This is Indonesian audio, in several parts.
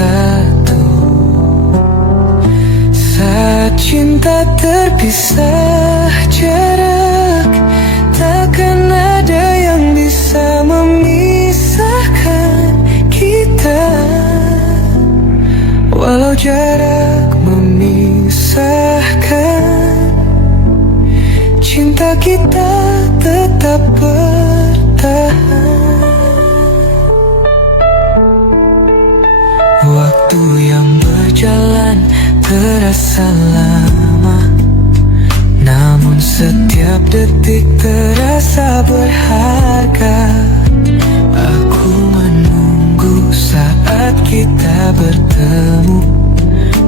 satu. Saat cinta terpisah jarak, takkan ada yang bisa memisahkan kita. Walau jarak memisahkan, cinta kita tetap bertahan. Waktu yang berjalan terasa lama, namun setiap detik terasa berharga. Aku menunggu saat kita bertemu,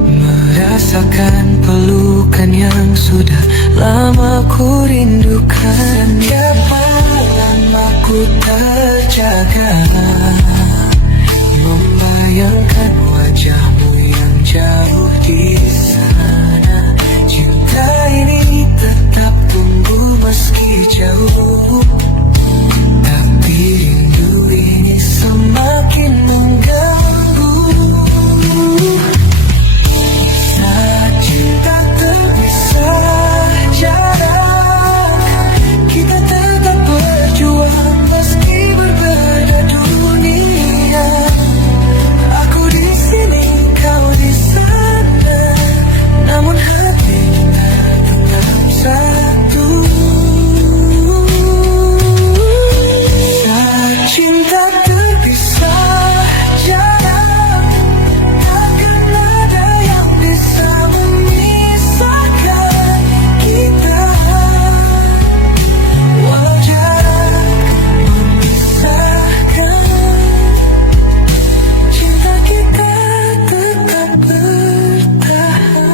merasakan pelukan yang sudah lama ku rindukan. Setiap malam aku terjaga, membayangkan wajahmu yang jauh di sana. Cinta ini tetap tumbuh meski jauh, tapi rindu ini semakin mengganggu. Saat cinta terpisah jarak, kita tetap berjuang meski berbeda dunia. Aku di sini, kau di sana, namun hati kita tetap satu. Saat cinta terpisah jarak, takkan ada yang bisa memisahkan kita. Walau jarak memisahkan, cinta kita tetap bertahan.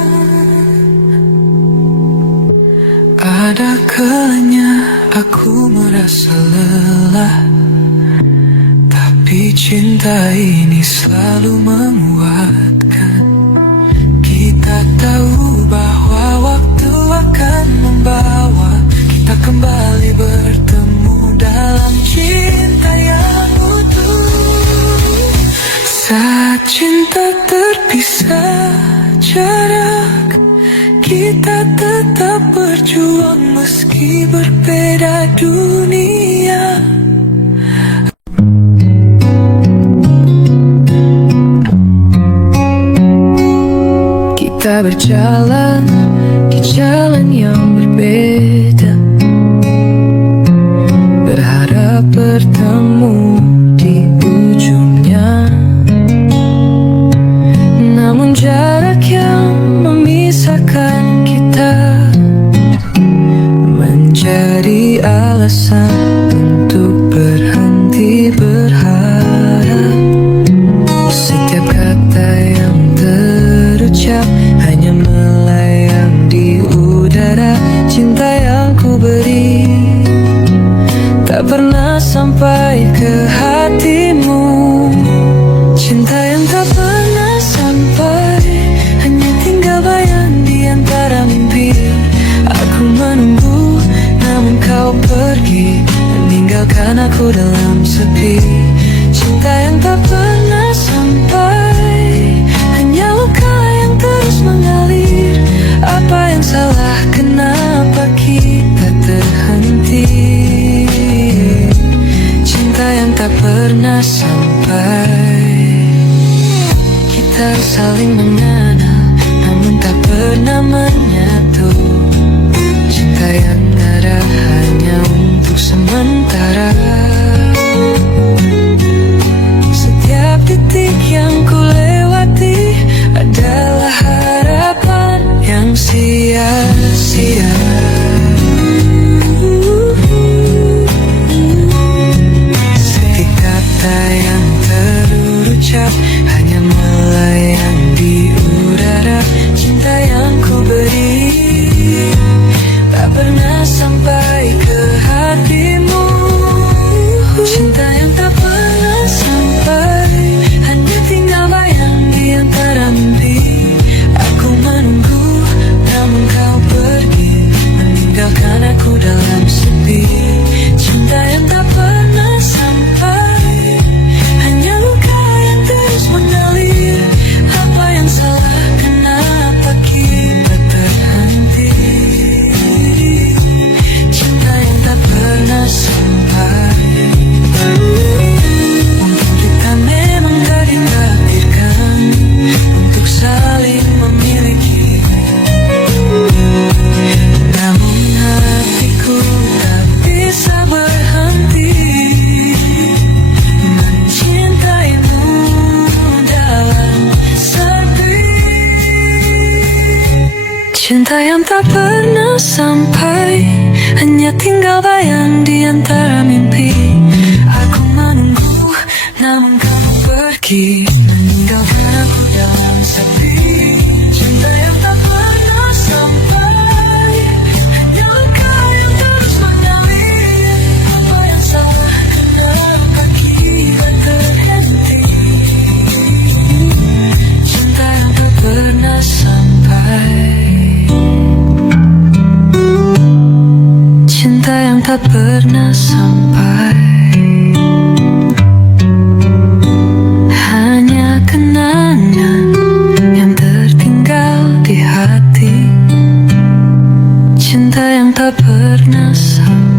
Ada kalanya aku merasa lelah, tapi cinta ini selalu menguatkan. Kita tahu bahwa waktu akan membawa kita kembali bertemu dalam cinta yang utuh. Saat cinta terpisah jarak, kita tetap berjuang meski berbeda dunia. Kita berjalan di jalan yang berbeda, berharap bertemu di ujungnya. Namun jarak yang memisahkan kita menjadi alasan untuk berhenti berharap. Setiap kata yang terucap hanya melayang di udara. Cinta yang ku beri tak pernah sampai ke hatimu. Cinta yang tak pernah sampai, hanya tinggal bayang di antara mimpi. Aku menunggu, namun kau pergi, meninggalkan aku dalam sepi. Cinta yang tak pernah sampai, hanya luka yang terus mengalir. Apa yang salah, kenapa kita terhenti? Cinta yang tak pernah sampai. Kita saling mengenal, namun tak pernah menyatu. Cinta yang ada hanya untuk sementara. Setiap detik yang ku lewati adalah harapan yang sia-sia. Setiap kata yang terucap hanya melayang di udara. Cinta yang ku beri tak pernah sampai ke hatimu. Cinta yang tak pernah sampai, hanya tinggal bayang di antara mimpi. Aku menunggu, namun kau pergi, meninggalkan aku dalam sepi. Cinta yang tak pernah sampai, hanya luka yang terus mengalir. tak pernah sampai. Hanya kenangan yang tertinggal di hati, cinta yang tak pernah sampai.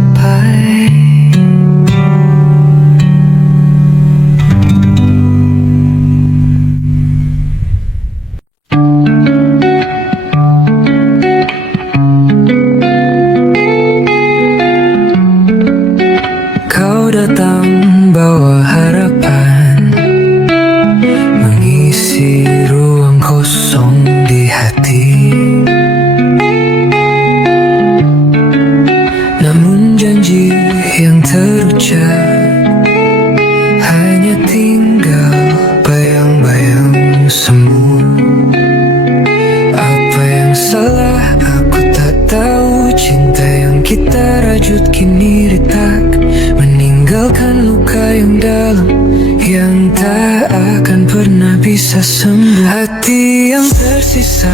Kau datang bawa harapan, mengisi ruang kosong di hati. Namun janji yang terucap hanya tinggal bayang-bayang semu. Apa yang salah aku tak tahu, cinta yang kita rajut kini retak, meninggalkan luka yang dalam yang tak akan pernah bisa sembuh. Hati yang tersisa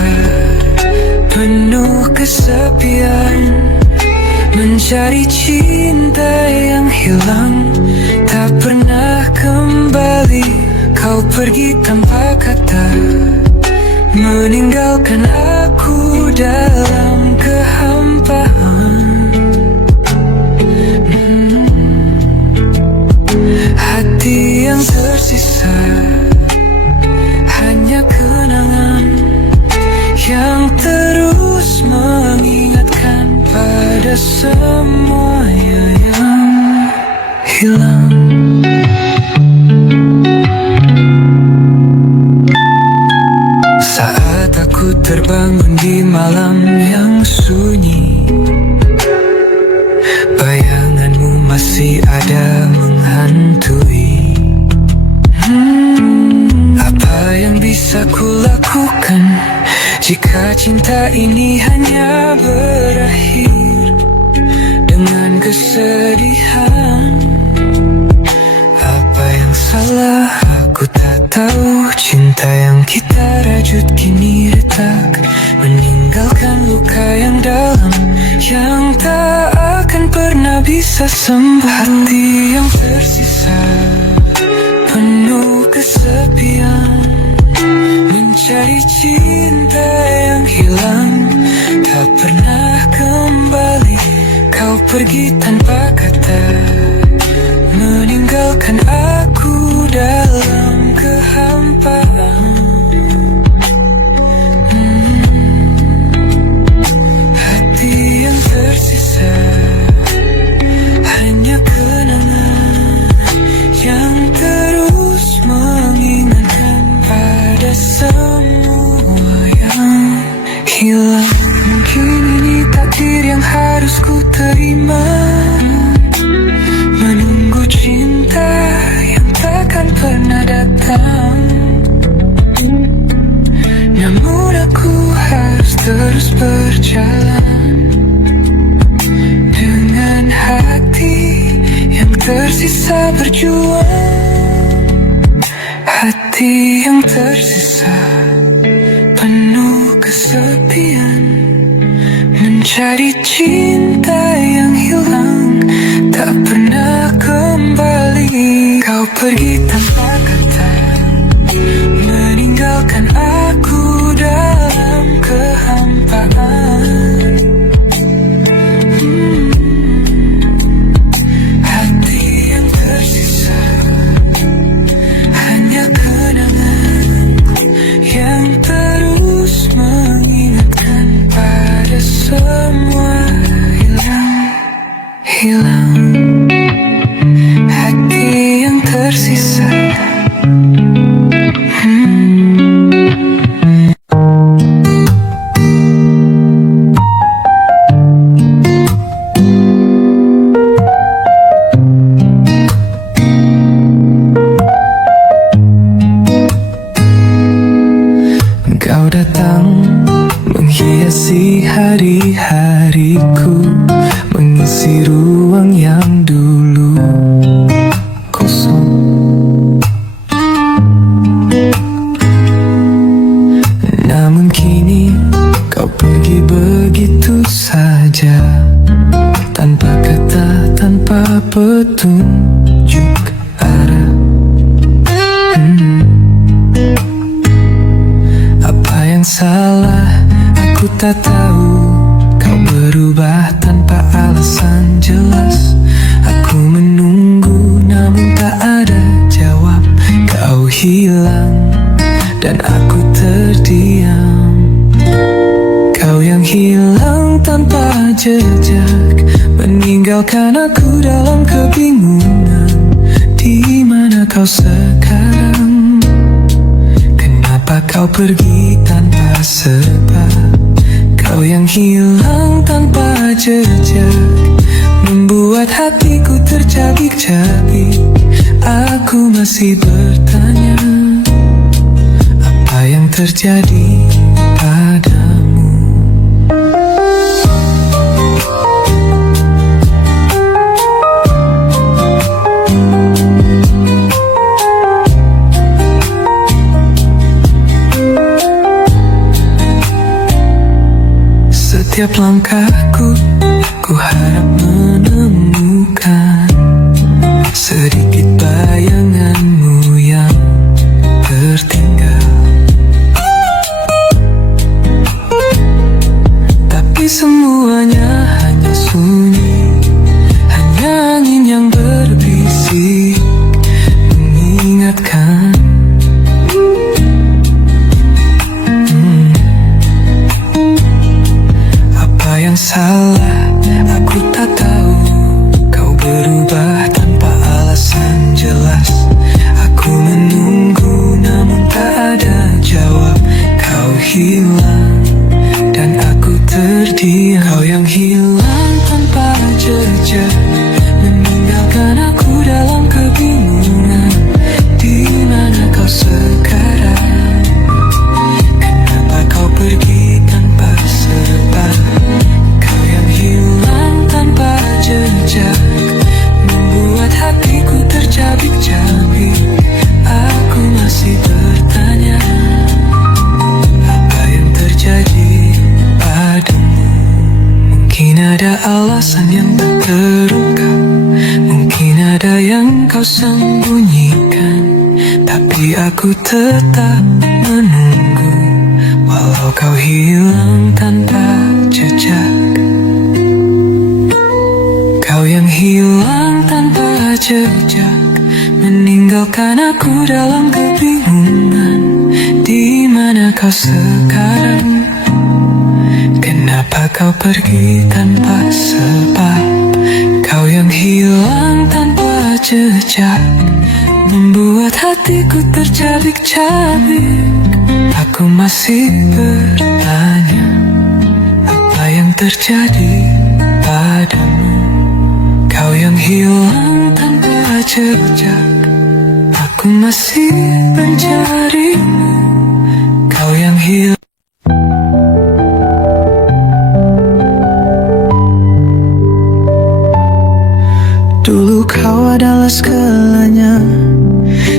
penuh kesepian, mencari cinta yang hilang tak pernah kembali. Kau pergi tanpa kata, meninggalkan aku dalam kehampaan. Hati yang tersisa hanya kenangan yang terus mengingatkan pada semuanya yang hilang. Saat aku terbangun di malam yang sunyi, bayanganmu masih ada menghantui. Apa yang bisa ku lakukan jika cinta ini hanya berakhir dengan kesedihan? Apa yang salah aku tak tahu, cinta yang kita rajut kini retak, meninggalkan luka yang dalam yang tak akan pernah bisa sembuh. Hati yang tersisa penuh kesepian, mencari cinta yang hilang tak pernah kembali. Kau pergi tanpa kata, meninggalkan aku dalam kehampaan. Hati yang tersisa hanya kenangan yang terus mengingatkan pada semua yang hilang. Mungkin ini takdir yang harus ku terima, menunggu cinta yang takkan pernah datang. Namun aku harus terus berjalan dengan hati yang tersisa berjuang. Hati yang tersisa penuh kesepian, mencari cinta yang hilang tak pernah kembali. Kau pergi tanpa kata, meninggalkan aku dalam kehampaan. Hati yang tersisa hanya kenangan yang terus mengingatkan pada semua hilang. Hati yang tersisa. Kau datang menghiasi hari-hariku, mengisi ruang yang dulu kosong. Namun kini kau pergi begitu saja, tanpa kata petunjuk arah. Apa yang salah? Aku tak tahu. Kau berubah tanpa alasan jelas. Aku menunggu namun tak ada jawab. Kau hilang dan aku terdiam. Kau yang hilang tanpa jejak, meninggalkan aku dalam kebingungan. Di mana kau sekarang? Kenapa kau pergi tanpa sebab? Kau yang hilang tanpa jejak, membuat hatiku tercabik-cabik. Aku masih bertanya, apa yang terjadi padamu? Setiap langkahku, ku harap menemukan sedikit bayanganmu yang tertinggal. Tapi semuanya hanya sunyi, hanya angin yang berbisik mengingatkan. Apa yang salah? Aku tak tahu. Kau berubah tanpa alasan jelas. Aku menunggu namun tak ada jawab. Kau hilang dan aku terdiam. Kau yang hilang tanpa jejak, meninggalkan aku dalam kebingungan. Di mana kau sekarang? Kenapa kau pergi tanpa sebab? Kau yang hilang tanpa jejak, membuat hatiku tercabik-cabik. Aku masih bertanya, apa yang terjadi padamu? Mungkin ada alasan yang tak terungkap, mungkin ada yang kau sembunyikan, tapi aku tetap menunggu. Walau kau hilang tanpa jejak, kau yang hilang tanpa jejak, meninggalkan aku dalam kebingungan. Di mana kau sekarang? Kenapa kau pergi tanpa sebab? Kau yang hilang tanpa jejak, membuat hatiku tercabik-cabik. Aku masih bertanya, apa yang terjadi padamu? Kau yang hilang tanpa jejak, aku masih mencarimu. Kau yang hilang. Dulu kau adalah segalanya,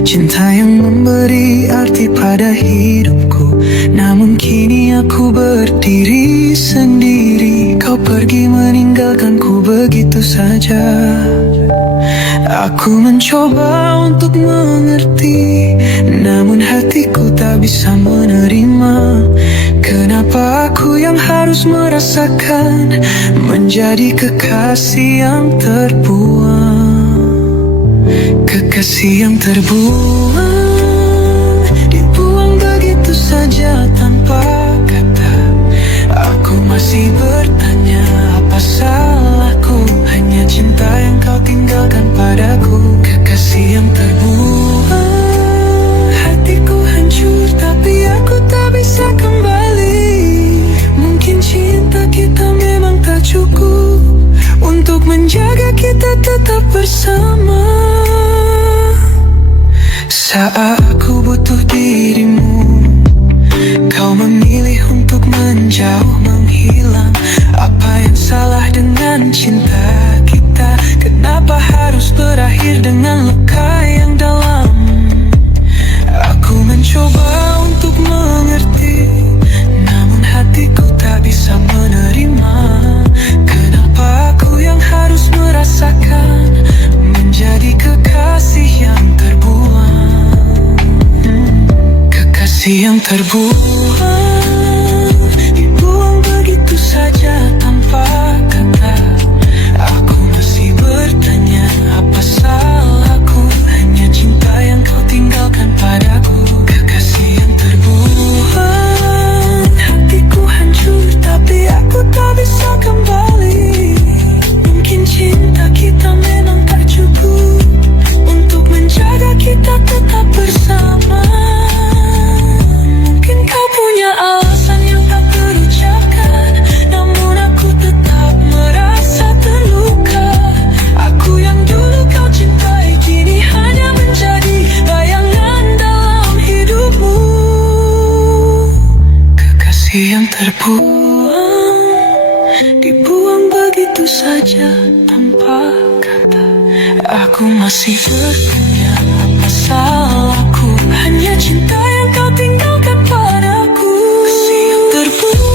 cinta yang memberi arti pada hidupku. Namun kini aku berdiri sendiri. Kau pergi meninggalkanku begitu saja. Aku mencoba untuk mengerti, namun hatiku tak bisa menerima. Kenapa aku yang harus merasakan menjadi kekasih yang terbuang? Kekasih yang terbuang, dibuang begitu saja tanpa kata. Aku masih bertanya, apa salahku? Hanya cinta yang kau tinggalkan padaku. Kekasih yang terbuang, hatiku hancur tapi aku tak bisa kembali. Mungkin cinta kita memang tak cukup untuk menjaga kita tetap bersama. Saat aku butuh dirimu, kau memilih untuk menjauh, menghilang. Apa yang salah dengan cinta kita? Kenapa harus berakhir dengan luka yang dalam? Aku mencoba untuk mengerti, namun hatiku tak bisa menerima. Kenapa aku yang harus merasakan Kekasih yang terbuang, dibuang begitu saja tanpa kata. Aku masih bertanya, apa salahku? Hanya cinta yang kau tinggalkan padaku. Kekasih yang terbuang, hatiku hancur tapi aku tak bisa kembali. Mungkin cinta kita memang tak cukup untuk menjaga kita tetap bersama. Mungkin kau punya alasan yang tak terucapkan, namun aku tetap merasa terluka. Aku yang dulu kau cintai kini hanya menjadi bayangan dalam hidupmu. Kekasih yang terbuang, dibuang begitu saja tanpa kata. Aku masih bertanya, apa salahku? Hanya cinta yang kau tinggalkan padaku. Kekasih yang terbuang,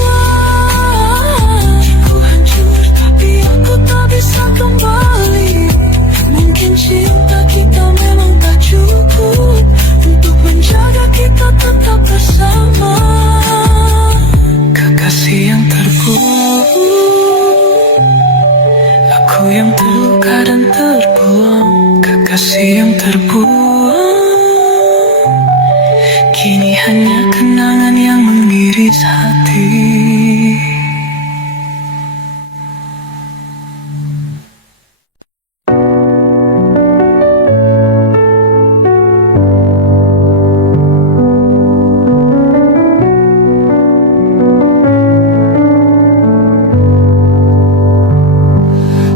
aku hancur tapi aku tak bisa kembali. Mungkin cinta kita memang tak cukup untuk menjaga kita tetap bersama. Kekasih yang terbuang, aku yang terluka dan terbuang. Kekasih yang terbuang, kini hanya kenangan yang mengiris hati.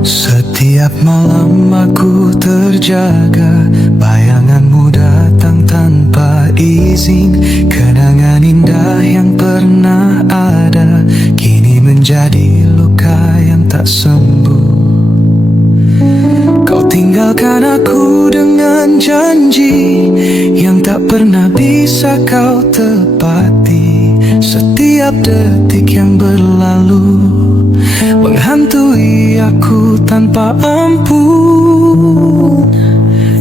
Setiap malam aku terjaga, bayanganmu datang tanpa izin. Kenangan indah yang pernah ada kini menjadi luka yang tak sembuh. Kau tinggalkan aku dengan janji yang tak pernah bisa kau tepati. Setiap detik yang berlalu menghantui aku tanpa ampun.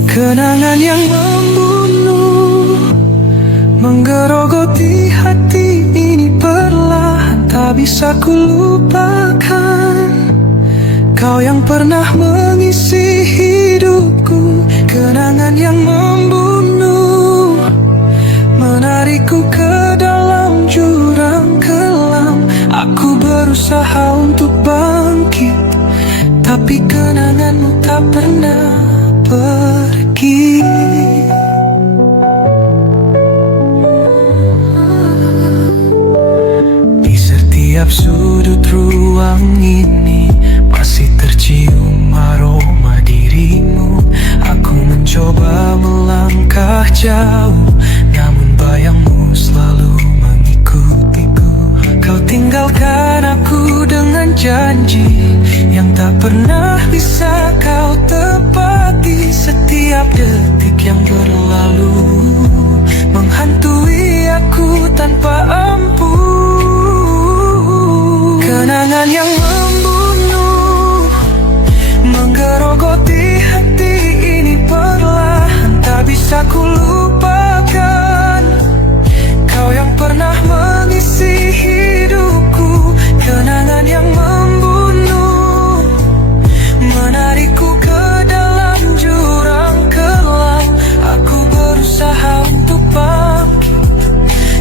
Kenangan yang membunuh menggerogoti hati ini perlahan tak bisa kulupakan. Kau yang pernah mengisi hidupku. Kenangan yang membunuh menarikku ke dalam jurang kelam. Aku berusaha untuk bangkit, tapi kenanganmu tak pernah pergi. Di setiap sudut ruang ini masih tercium aroma dirimu. Aku mencoba melangkah jauh, namun bayangmu selalu mengikutiku. Kau tinggalkan aku dengan janji yang tak pernah bisa kau tepati. Setiap detik yang berlalu menghantui aku tanpa ampun. Kenangan yang membunuh menggerogoti hati ini perlahan tak bisa kulupakan. Kau yang pernah mengisi hidupku. Kenangan yang membunuh menarikku ke dalam jurang kelam. Aku berusaha untuk bangkit,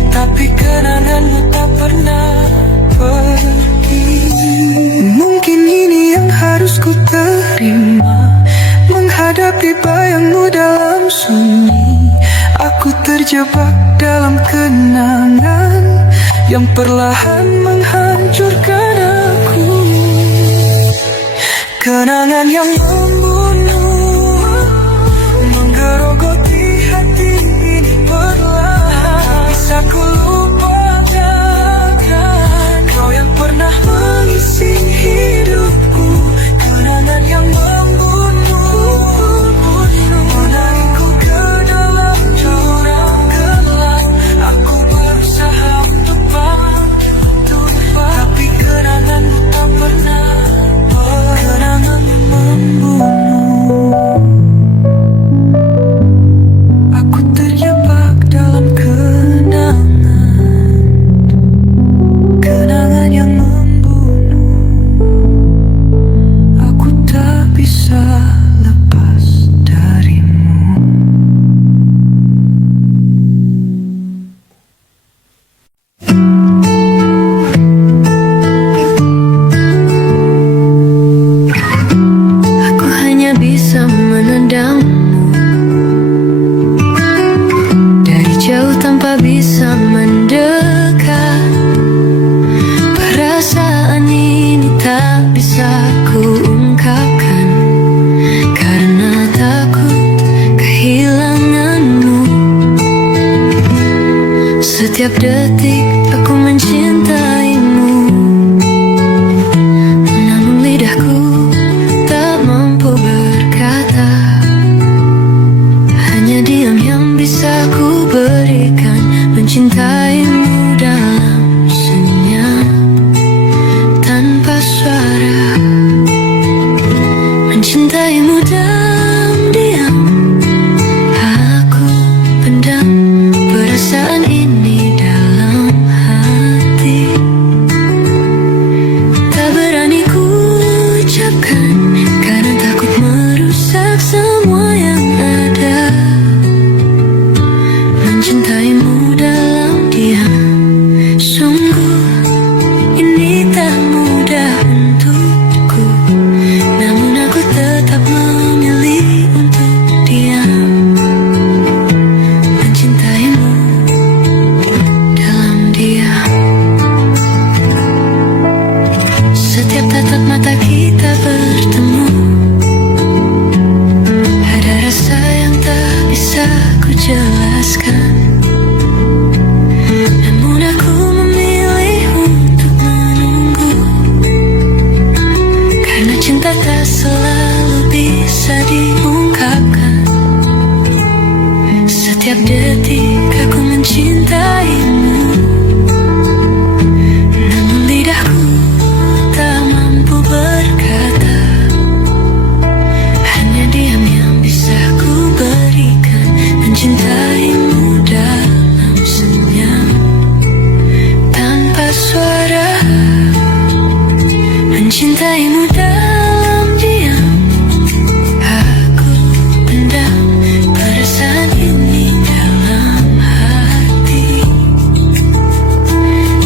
tapi kenanganmu tak pernah pergi. Mungkin ini yang harus ku terima, menghadapi bayangmu dalam sunyi. Aku terjebak dalam kenangan yang perlahan menghancurkan aku. Kenangan yang membunuh menggerogoti hati ini perlahan bisa ku lupakan. Kau yang pernah mengisi hidupku. Kenangan yang membunuh menarikku ke dalam jurang gelap. Aku berusaha untuk bangkit, tapi kenanganmu tak pernah. Kenangan yang membunuh. Setiap detik aku mencintaimu, namun lidahku tak mampu berkata. Hanya diam yang bisa ku berikan, mencintaimu dalam senyap tanpa suara, mencintaimu dalam diam. Aku pendam perasaan ini dalam hati, tak berani ku ucapkan karena takut merusak semua yang ada. Mencintaimu dalam diam, sungguh ini tak mudah untukku, namun aku tetap memilih untuk diam. Mencintaimu dalam diam. Setiap tatap mata kita bertemu, ada rasa yang tak bisa ku jelaskan, namun aku memilih untuk menunggu, karena cinta tak selalu bisa diungkapkan. Setiap detik aku mencintaimu, namun lidahku tak mampu berkata. Hanya diam yang bisa ku berikan, mencintaimu dalam senyap tanpa suara, mencintaimu dalam diam. Aku pendam perasaan ini dalam hati,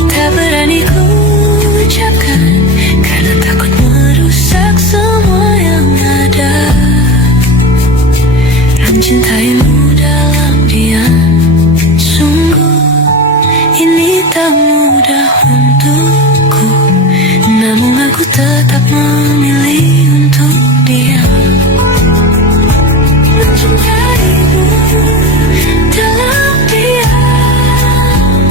tak berani ku ucapkan karena takut merusak semua yang ada. Mencintaimu dalam diam, sungguh ini tak mudah untukku, namun aku tetap memilih untuk diam. Mencintaimu dalam diam,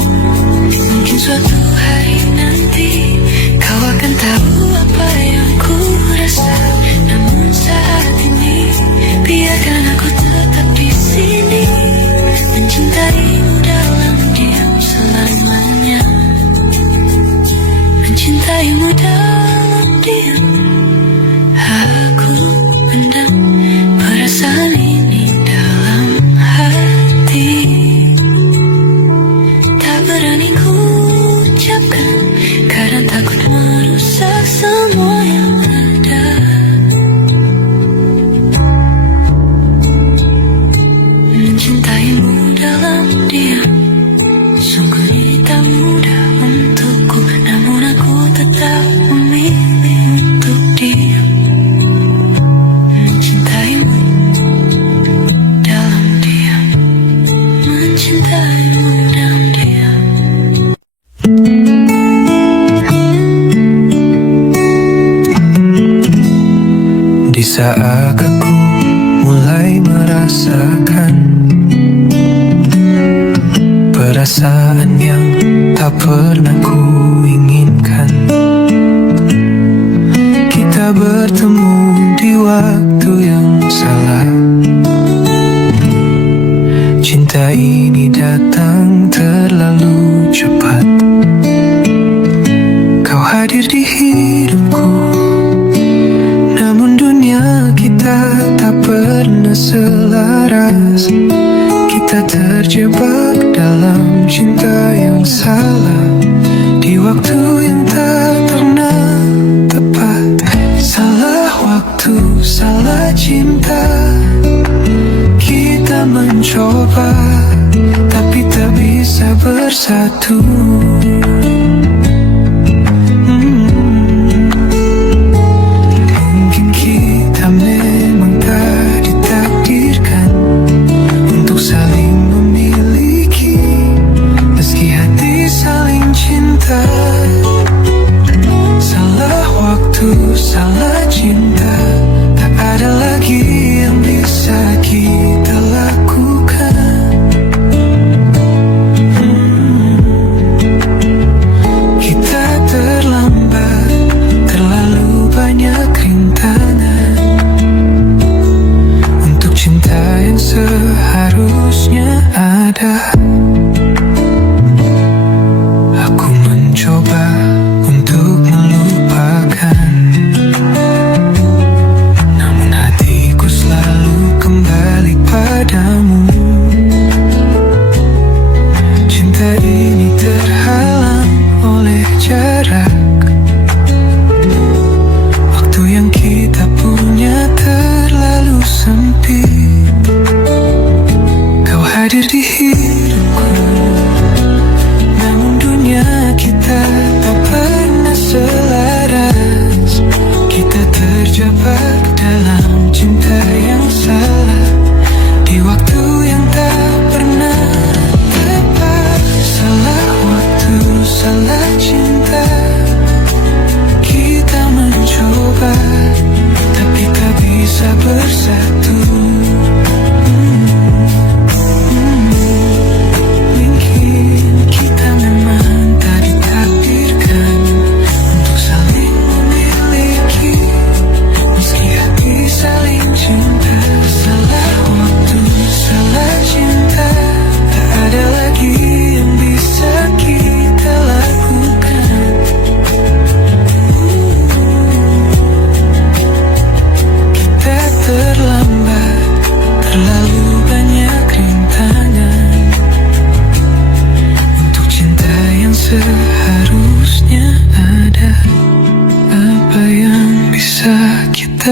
mungkin suatu hari nanti kau akan tahu apa yang ku rasa, namun saat ini biarkan aku tetap di sini, mencintaimu dalam diam selamanya. Mencintaimu dalam diam, aku pendam perasaan ini dalam hati, tak berani ku ucapkan karena takut merusak semua yang ada. Mencintaimu dalam diam, sungguh ini tak mudah untukku, namun aku tetap memilih untuk diam. Mencintaimu dalam diam, mencintaimu dalam diam. Di saat aku mulai merasakan perasaan yang tak pernah ku inginkan, kita bertemu di waktu yang salah. Cinta ini datang terlalu cepat, kau hadir di hidupku, namun dunia kita tak pernah selaras. Kita terjebak dalam cinta yang salah, di waktu yang tak pernah tepat. Salah waktu, salah cinta, kita mencoba tapi tak bisa bersatu. Mungkin kita memang tak ditakdirkan untuk saling memiliki, meski hati saling cinta. Salah waktu, salah cinta, tak ada lagi yang bisa kita lakukan.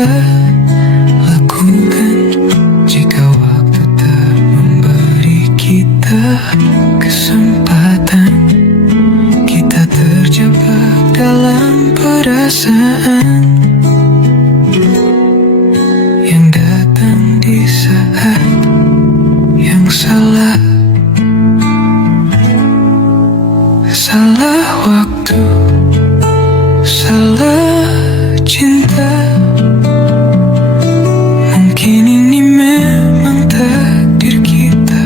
kita lakukan jika waktu tak memberi kita kesempatan? Kita terjebak dalam perasaan yang datang di saat yang salah. Salah waktu, salah cinta. Mungkin ini memang takdir kita.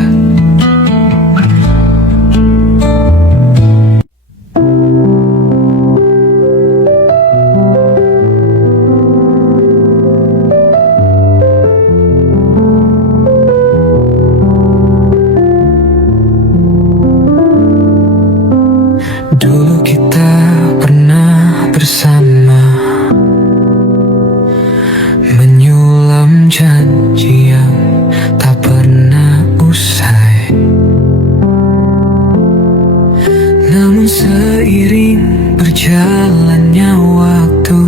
Dulu kita pernah bersama, menyulam janji yang tak pernah usai. Namun seiring berjalannya waktu,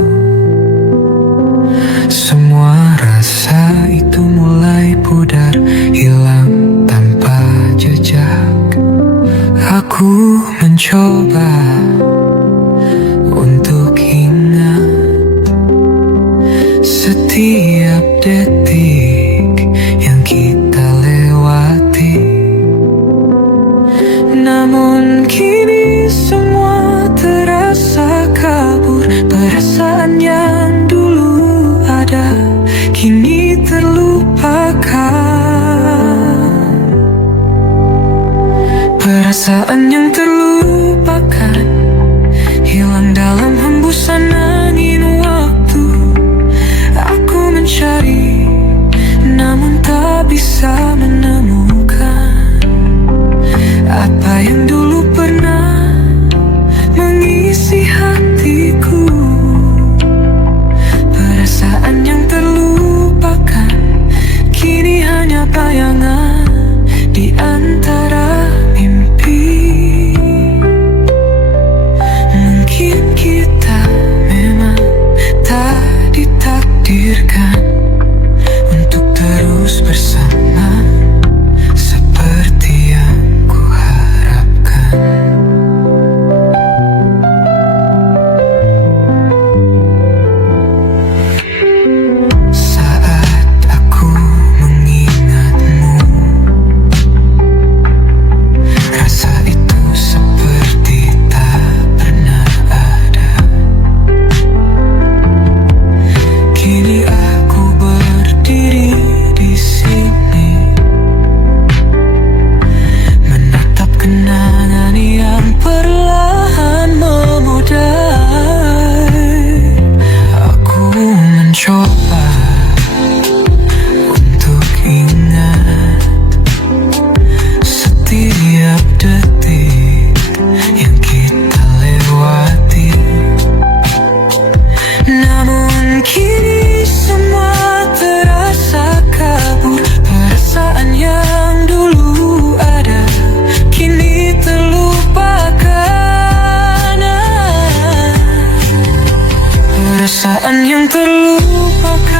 semua rasa itu mulai pudar, hilang tanpa jejak. Aku mencoba untuk ingat setiap detik yang kita lewati. Namun kini semua terasa kabur. Perasaan yang dulu ada kini terlupakan. Perasaan yang terlupakan hilang dalam hembusan angin waktu. Aku mencari namun tak bisa menemukan apa yang dulu pernah mengisi hatiku. Perasaan yang terlupakan kini hanya bayangan di antara mimpi. Mungkin kita memang tak ditakdirkan untuk terus bersama seperti yang kuharapkan. Saat aku mengingatmu, rasa itu seperti tak pernah ada. Kini aku berdiri di sini, menatap kenangan yang perlahan memudar. Aku mencoba untuk ingat setiap detik yang kita lewati. Namun kini semua terasa kabur. Perasaan yang dulu ada kini terlupakan. Perasaan yang terlupakan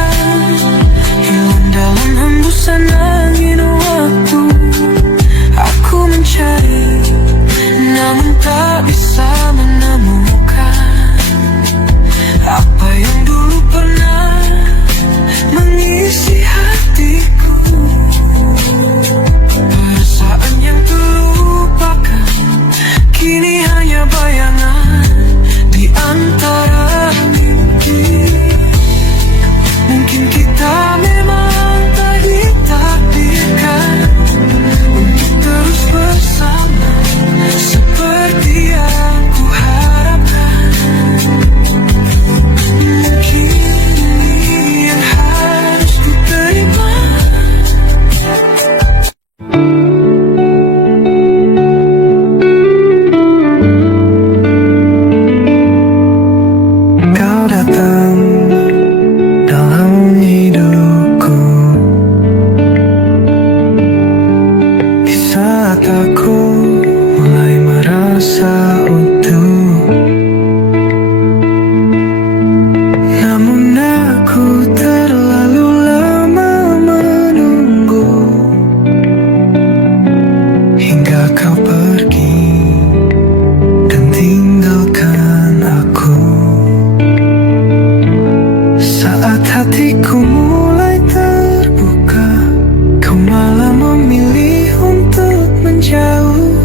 Saat hatiku mulai terbuka, kau malah memilih untuk menjauh.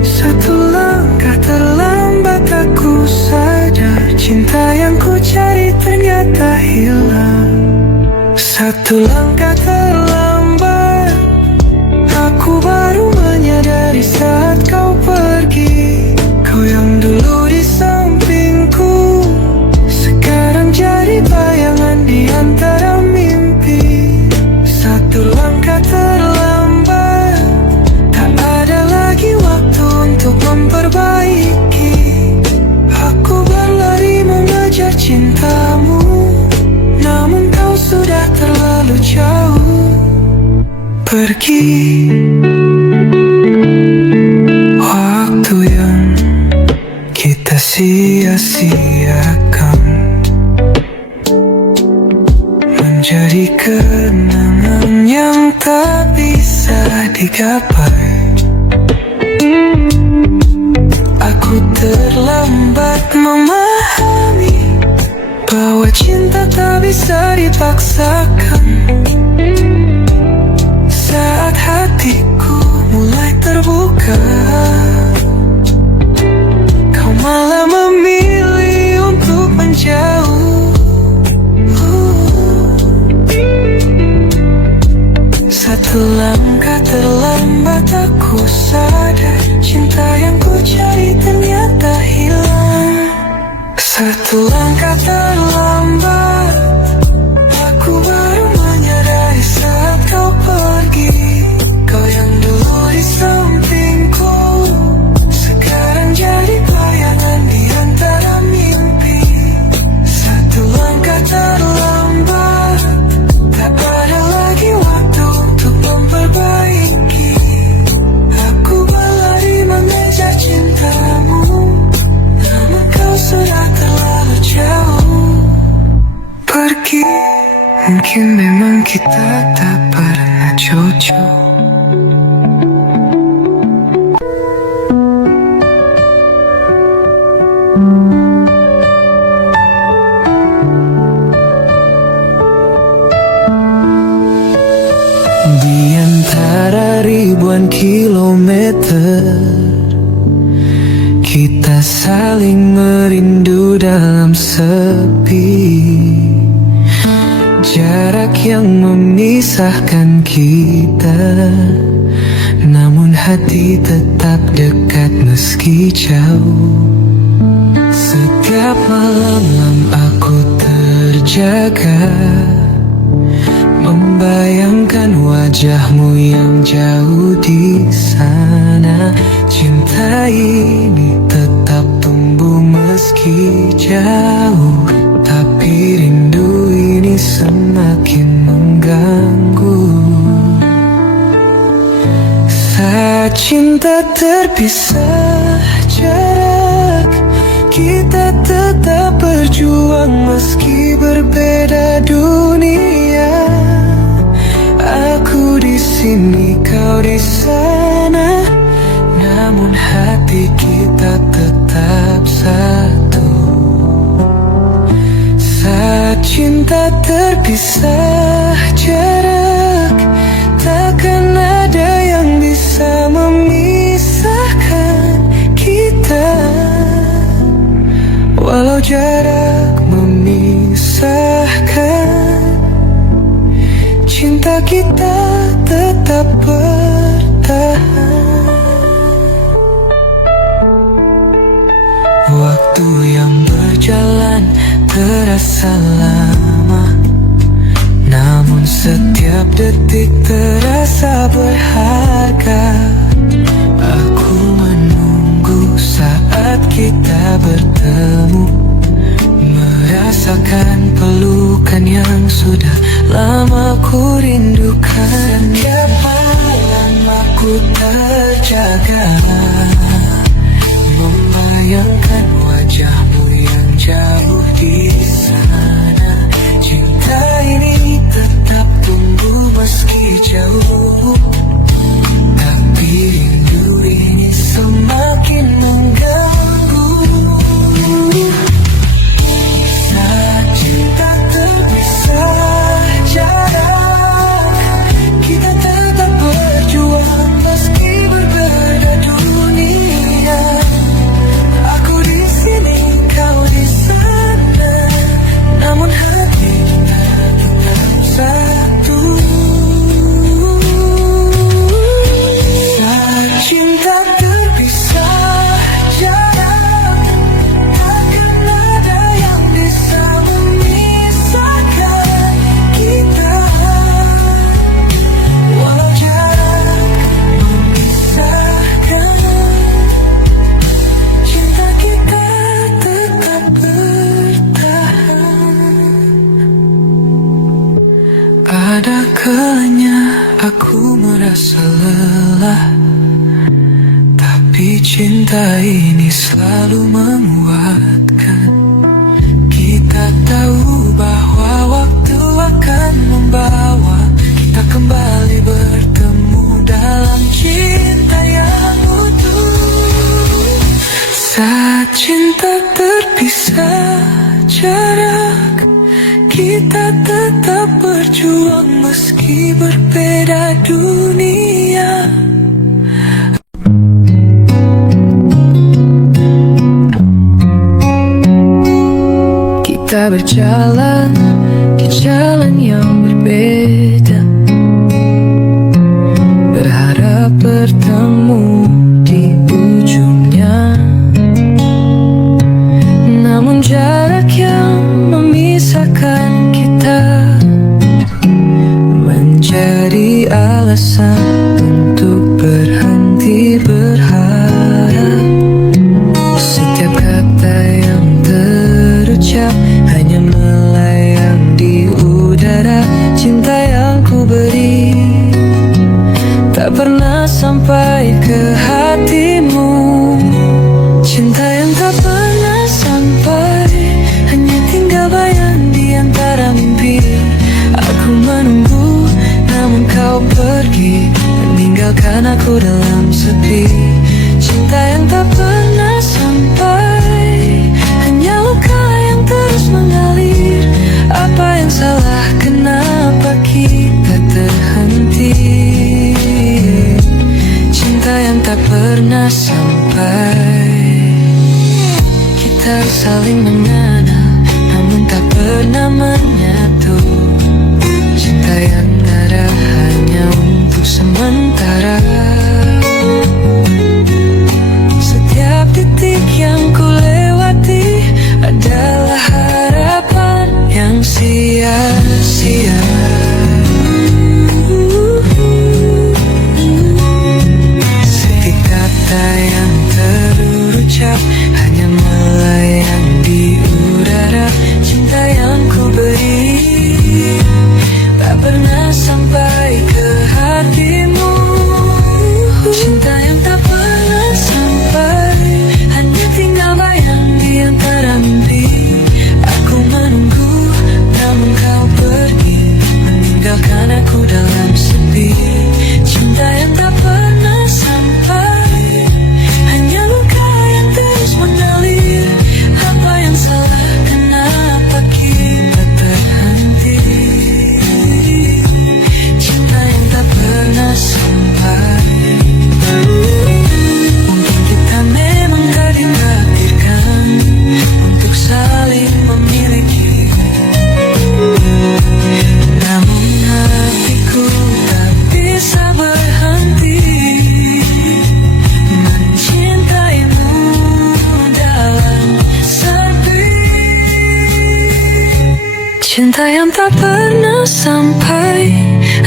Satu langkah terlambat aku sadar, cinta yang ku cari ternyata hilang. Satu langkah terlambat, aku baru menyadari saat kau pergi. Kau yang dulu di sampingku, sekarang jadi bayangan di antara mimpi. Satu langkah terlambat, tak ada lagi waktu untuk memperbaiki. Aku berlari mengejar cintamu, namun kau sudah terlalu jauh pergi. Waktu yang kita sia-siakan menjadi kenangan yang tak bisa digapai. Aku terlambat memahami bahwa cinta tak bisa dipaksakan. Saat hatiku mulai terbuka, kau malah memilih untuk menjauh. Satu langkah terlambat aku sadar, cinta yang ku cari ternyata hilang. Satu langkah terlambat, aku baru menyadari saat kau pergi. Kau yang dulu di sampingku, sekarang jadi bayangan di antara mimpi. Satu langkah terlambat, tak ada lagi waktu untuk memperbaiki. Aku berlari mengejar cintamu, namun kau sudah terlalu jauh pergi. Mungkin memang kita tak pernah cocok. Di antara ribuan kilometer, kita saling merindu dalam sepi. Jarak yang memisahkan kita, namun hati tetap dekat meski jauh. Setiap malam aku terjaga, membayangkan wajahmu yang jauh di sana. Cinta ini tetap tumbuh meski jauh, tapi rindu ini semakin mengganggu. Saat cinta terpisah jarak, kita tetap berjuang meski berbeda dunia. Aku di sini, kau di sana, namun hati kita tetap satu. Saat cinta terpisah jarak, takkan ada yang bisa memisahkan kita. Walau jarak memisahkan, cinta kita tetap bertahan. Waktu yang berjalan terasa lama, namun setiap detik terasa berharga. Aku menunggu saat kita bertemu, merasakan pelukan yang sudah lama ku rindukan. Setiap malam aku terjaga, membayangkan wajahmu yang jauh di sana. Cinta ini tetap tumbuh meski jauh, tapi rindu ini semakin mengganggu. Saat cinta terpisah Ada kalanya aku merasa lelah, tapi cinta ini selalu menguatkan. Kita tahu bahwa waktu akan membawa kita kembali bertemu dalam cinta yang utuh. Saat cinta terpisah jarak, kita tetap berjuang meski berbeda dunia. Kita berjalan di jalan yang berbeda, berharap bertemu di ujungnya. Namun jarak yang memisahkan kita menjadi alasan untuk berhenti berharap. Setiap kata yang terucap hanya melayang di udara. Cinta yang ku beri tak pernah sampai ke hatimu. Cinta yang tak pernah sampai, hanya tinggal bayang di antara mimpi. Aku menunggu, namun kau pergi, meninggalkan aku dalam sepi. Cinta yang tak pernah sampai, hanya luka yang terus mengalir. Apa yang salah, kenapa kita terhenti? Cinta yang tak pernah sampai. Kita saling mengenal, namun tak pernah menyatu. Cinta yang ada hanya untuk sementara. Setiap titik yang ku lewati adalah harapan yang sia-sia. Setiap kata yang terucap hanya melayang di udara. Cinta yang ku beri tak pernah sampai ke hatimu. Cinta yang tak pernah sampai, hanya tinggal bayang di antara mimpi. Aku menunggu, namun kau pergi, meninggalkan aku dalam sepi. Cinta yang tak pernah sampai, hanya luka yang terus mengalir. Apa yang salah, kenapa kita terhenti? Cinta yang tak pernah sampai. Mungkin kita memang gak ditakdirkan untuk saling memiliki, namun hatiku tak bisa berhenti mencintaimu dalam sepi. Cinta yang tak pernah sampai,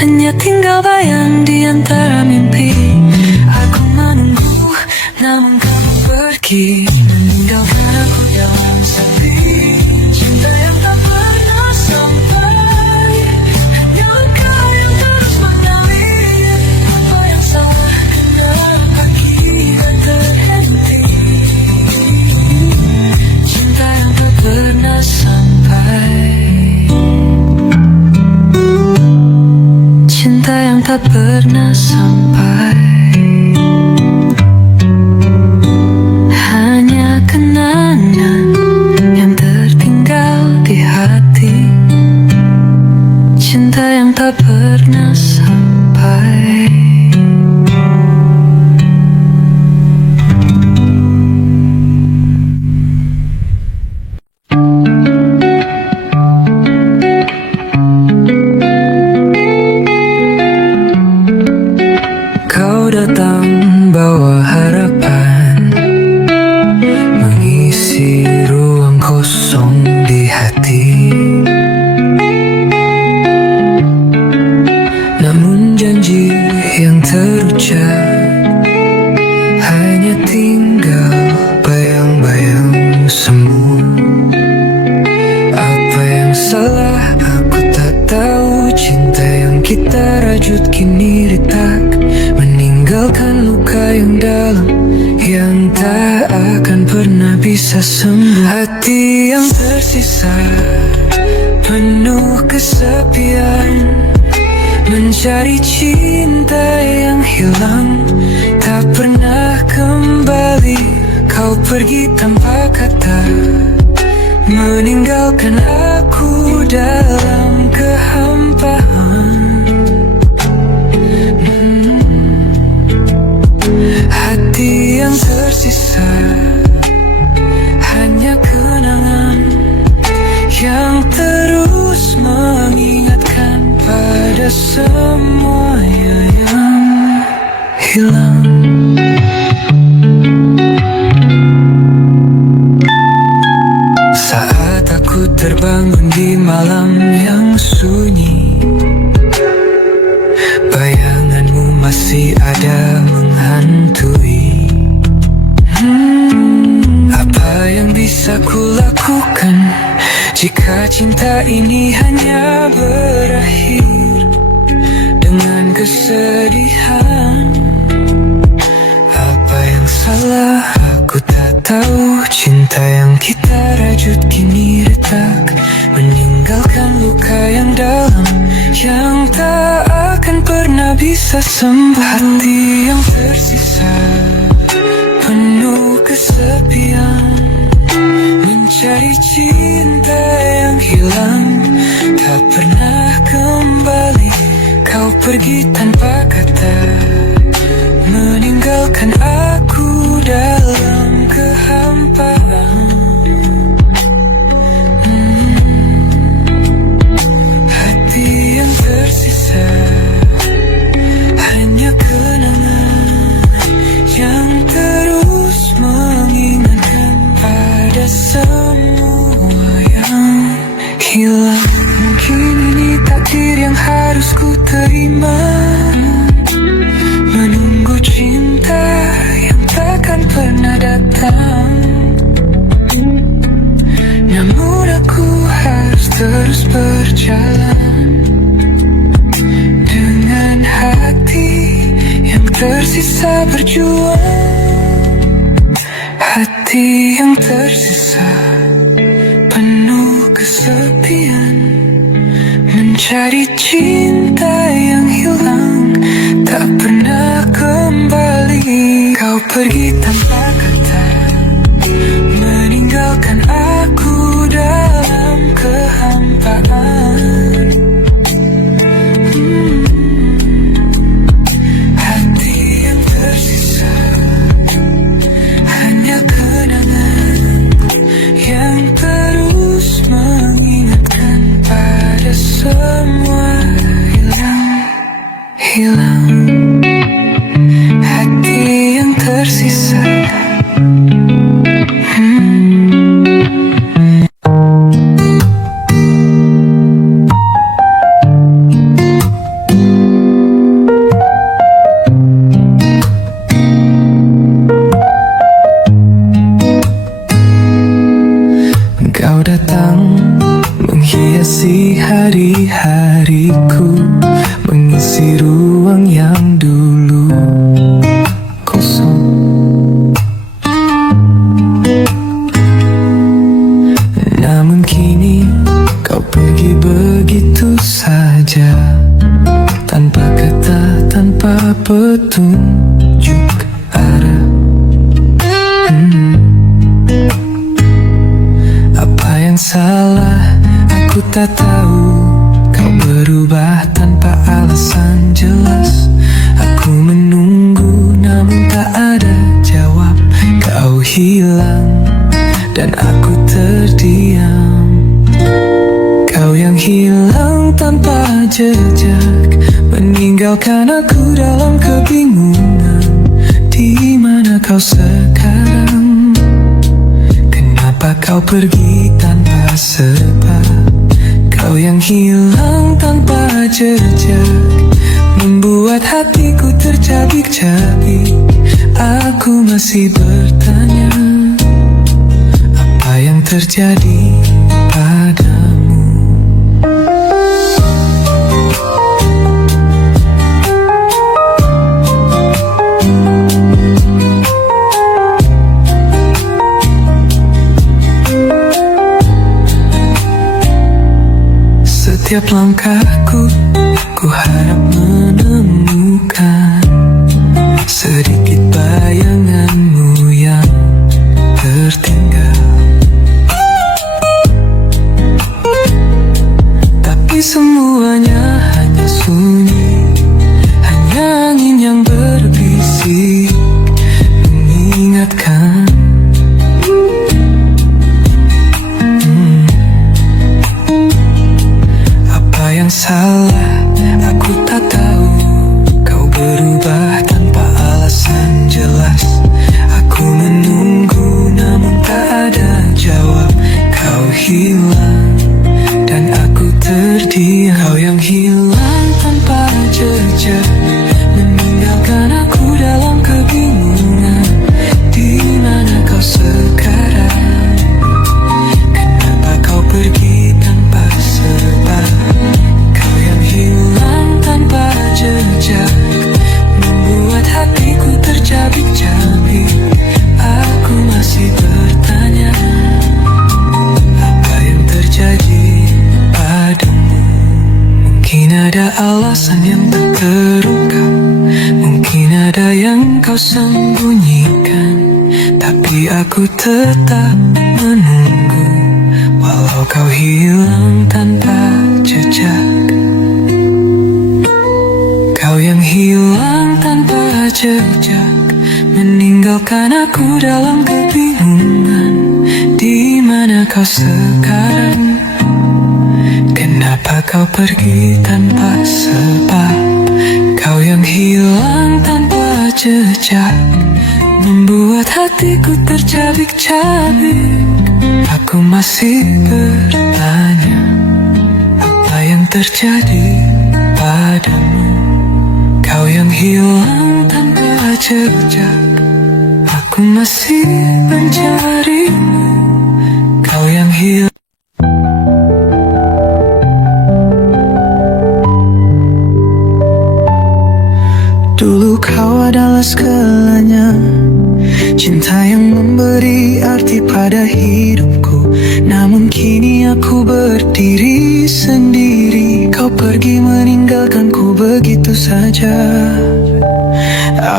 hanya tinggal bayang di antara mimpi. Aku menunggu, namun kamu pergi, meninggalkan aku dalam sepi. Cinta yang tak pernah sampai, hanya luka yang terus mengalir. Apa yang salah, kenapa kita terhenti? Cinta yang tak pernah sampai. Cinta yang tak pernah sampai, hanya kenangan yang tertinggal di hati. Cinta yang tak pernah sampai. Kau datang bawa harapan, mengisi ruang kosong di hati. Namun janji yang kesepian, mencari cinta yang hilang, tak pernah kembali. Kau pergi tanpa kata, meninggalkan aku dalam kehampaan. Hati yang tersisa hanya kenangan yang terus mengingatkan pada semuanya yang hilang. Saat aku terbangun di malam yang sunyi, bayanganmu masih ada menghantui. Apa yang bisa ku lakukan jika cinta ini hanya berakhir dengan kesedihan? Apa yang salah? Aku tak tahu. Cinta yang kita rajut kini retak, meninggalkan luka yang dalam, yang tak akan pernah bisa sembuh. Hati yang tersisa penuh kesepian, mencari cinta yang hilang, tak pernah kembali. Kau pergi tanpa kata, meninggalkan aku dalam kehampaan. Hati yang tersisa hanya kenangan yang terus mengingatkan pada semua yang hilang. Mungkin ini takdir yang harus ku terima, menunggu cinta yang takkan pernah datang. Namun aku harus terus berjalan dengan hati yang tersisa berjuang. Hati yang tersisa penuh kesepian, mencari cinta yang hilang, tak pernah kembali. Kau pergi tanpa kata, meninggalkan aku dalam kehampaan. Hati yang tersisa hanya kenangan yang terus mengingatkan pada semua hilang. Hati yang tersisa. Kau datang menghiasi hari-hariku, mengisi ruang yang dulu kosong. Namun kini kau pergi begitu saja, tanpa kata, tanpa petunjuk arah. Apa yang salah? Aku tak tahu. Kau berubah tanpa alasan jelas. Aku menunggu namun tak ada jawab. Kau hilang dan aku terdiam. Kau yang hilang tanpa jejak, meninggalkan aku dalam kebingungan. Di mana kau sekarang? Kenapa kau pergi tanpa sebab? Kau yang hilang tanpa jejak, membuat hatiku tercabik-cabik. Aku masih bertanya, apa yang terjadi padamu? Setiap setiap langkahku, ku harap menemukan sedikit bayanganmu yang tertinggal. Tapi semuanya hanya sunyi, hanya angin yang berbisik mengingatkan. Apa yang salah, aku tak tahu. Kau berubah tanpa alasan jelas. Aku menunggu namun tak ada jawab. Kau hilang dan aku terdiam. Kau yang hilang tanpa jejak, meninggalkan aku dalam kebingungan. Di mana kau sekarang? Kenapa kau pergi tanpa sebab? Kau yang hilang tanpa jejak, membuat hatiku tercabik-cabik. Aku masih bertanya, apa yang terjadi padamu? Mungkin ada alasan yang tak terungkap, mungkin ada yang kau sembunyikan, tapi aku tetap menunggu. Walau kau hilang tanpa jejak, kau yang hilang tanpa jejak, meninggalkan aku dalam kebingungan. Di mana kau sekarang? Kenapa kau pergi tanpa sebab? Kau yang hilang tanpa jejak, membuat hatiku tercabik-cabik. Aku masih bertanya, apa yang terjadi padamu? Kau yang hilang tanpa jejak, aku masih mencarimu. Kau yang hilang. Dulu kau adalah segalanya, cinta yang memberi arti pada hidupku. Namun kini aku berdiri sendiri. Kau pergi meninggalkanku begitu saja.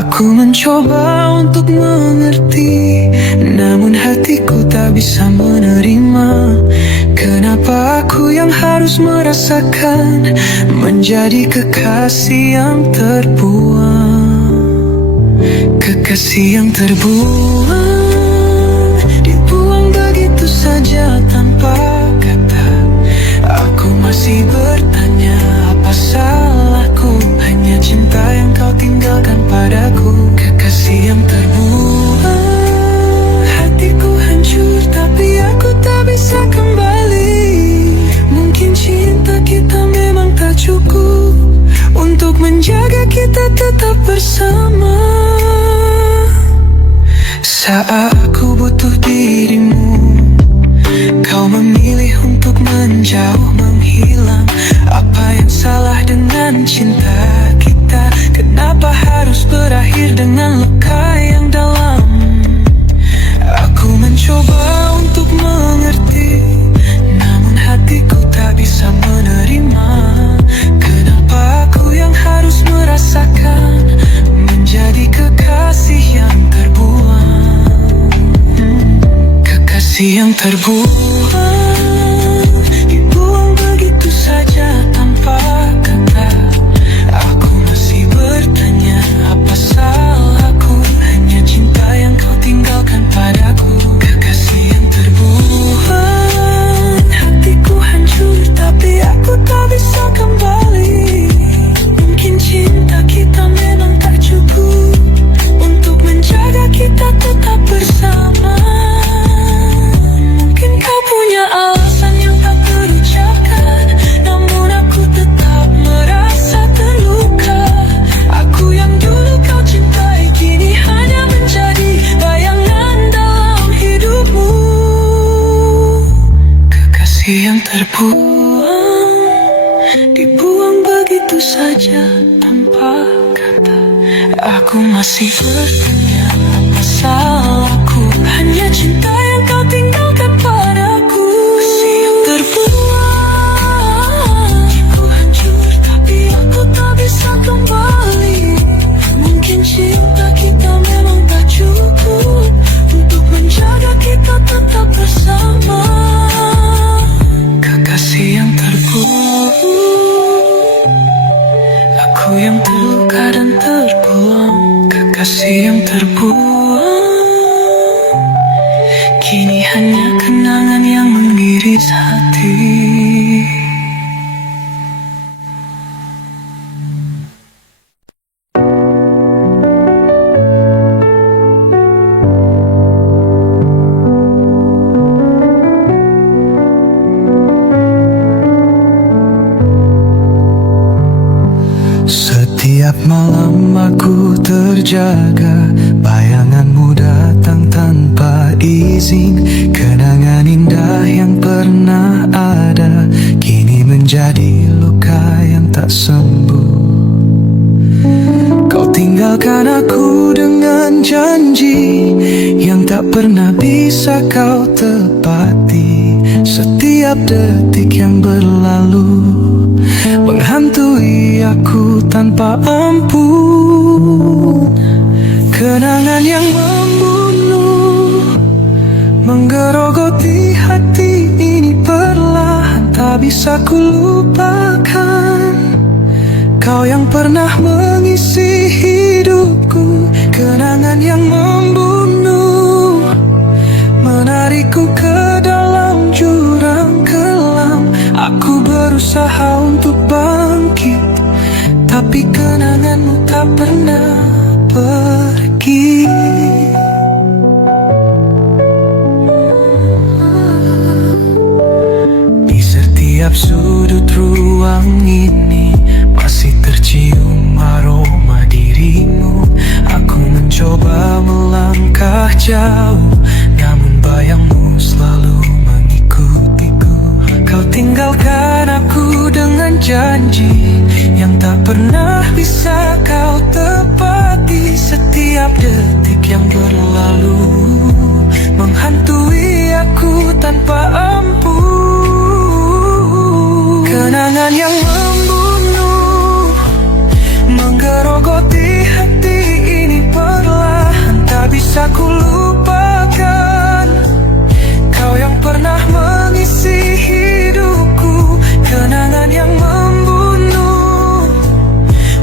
Aku mencoba untuk mengerti, namun hatiku tak bisa menerima. Kenapa aku yang harus merasakan menjadi kekasih yang terbuang? Kekasih yang terbuang, dibuang begitu saja tanpa kata. Aku masih bertanya, apa salahku? Hanya cinta yang kau tinggalkan padaku. Kekasih yang terbuang, hatiku hancur tapi aku tak bisa kembali. Mungkin cinta kita memang tak cukup untuk menjaga kita tetap bersama. Saat aku butuh dirimu, kau memilih untuk menjauh, menghilang. Apa yang salah dengan cinta kita? Kenapa harus berakhir dengan luka yang dalam? Aku mencoba untuk mengerti, namun hatiku tak bisa menerima. Kenapa aku yang harus merasakan menjadi kekasih yang terbuang? Kekasih yang terbuang, dibuang begitu saja tanpa kata. Aku masih bertanya, apa salahku? Hanya cinta yang kau tinggalkan padaku. Kekasih yang terbuang, hatiku hancur tapi aku tak bisa kembali. Mungkin cinta kita memang tak cukup untuk menjaga kita tetap bersama. Mungkin kau punya alasan yang tak terucapkan, namun aku tetap merasa terluka. Aku yang dulu kau cintai kini hanya menjadi bayangan dalam hidupmu. Kekasih yang terbuang, dibuang begitu saja tanpa kata. Aku masih bertanya, apa salahku? Hanya cinta yang kau tinggalkan padaku. Kekasih yang terbuang, Aku yang terluka dan terbuang, kekasih yang terbuang. Kini hanya kenangan yang mengiris hati. Setiap malam aku terjaga, bayanganmu datang tanpa izin. Kenangan indah yang pernah ada kini menjadi luka yang tak sembuh. Kau tinggalkan aku dengan janji yang tak pernah bisa kau tepati. Setiap detik yang berlalu menghantui aku tanpa ampun. Kenangan yang membunuh menggerogoti hati ini perlahan, tak bisa ku lupakan. Kau yang pernah mengisi hidupku. Kenangan yang membunuh menarikku ke dalam jurang kelam. Aku berusaha untuk bangkit, tapi kenanganmu tak pernah pergi. Di setiap sudut ruang ini masih tercium aroma dirimu. Aku mencoba melangkah jauh, namun bayangmu selalu mengikutiku. Kau tinggalkan aku dengan janji yang tak pernah bisa kau tepati. Setiap detik yang berlalu menghantui aku tanpa ampun. Kenangan yang membunuh menggerogoti hati ini perlahan, tak bisa ku lupakan. Kau yang pernah mengisi hidupku. Kenangan yang membunuh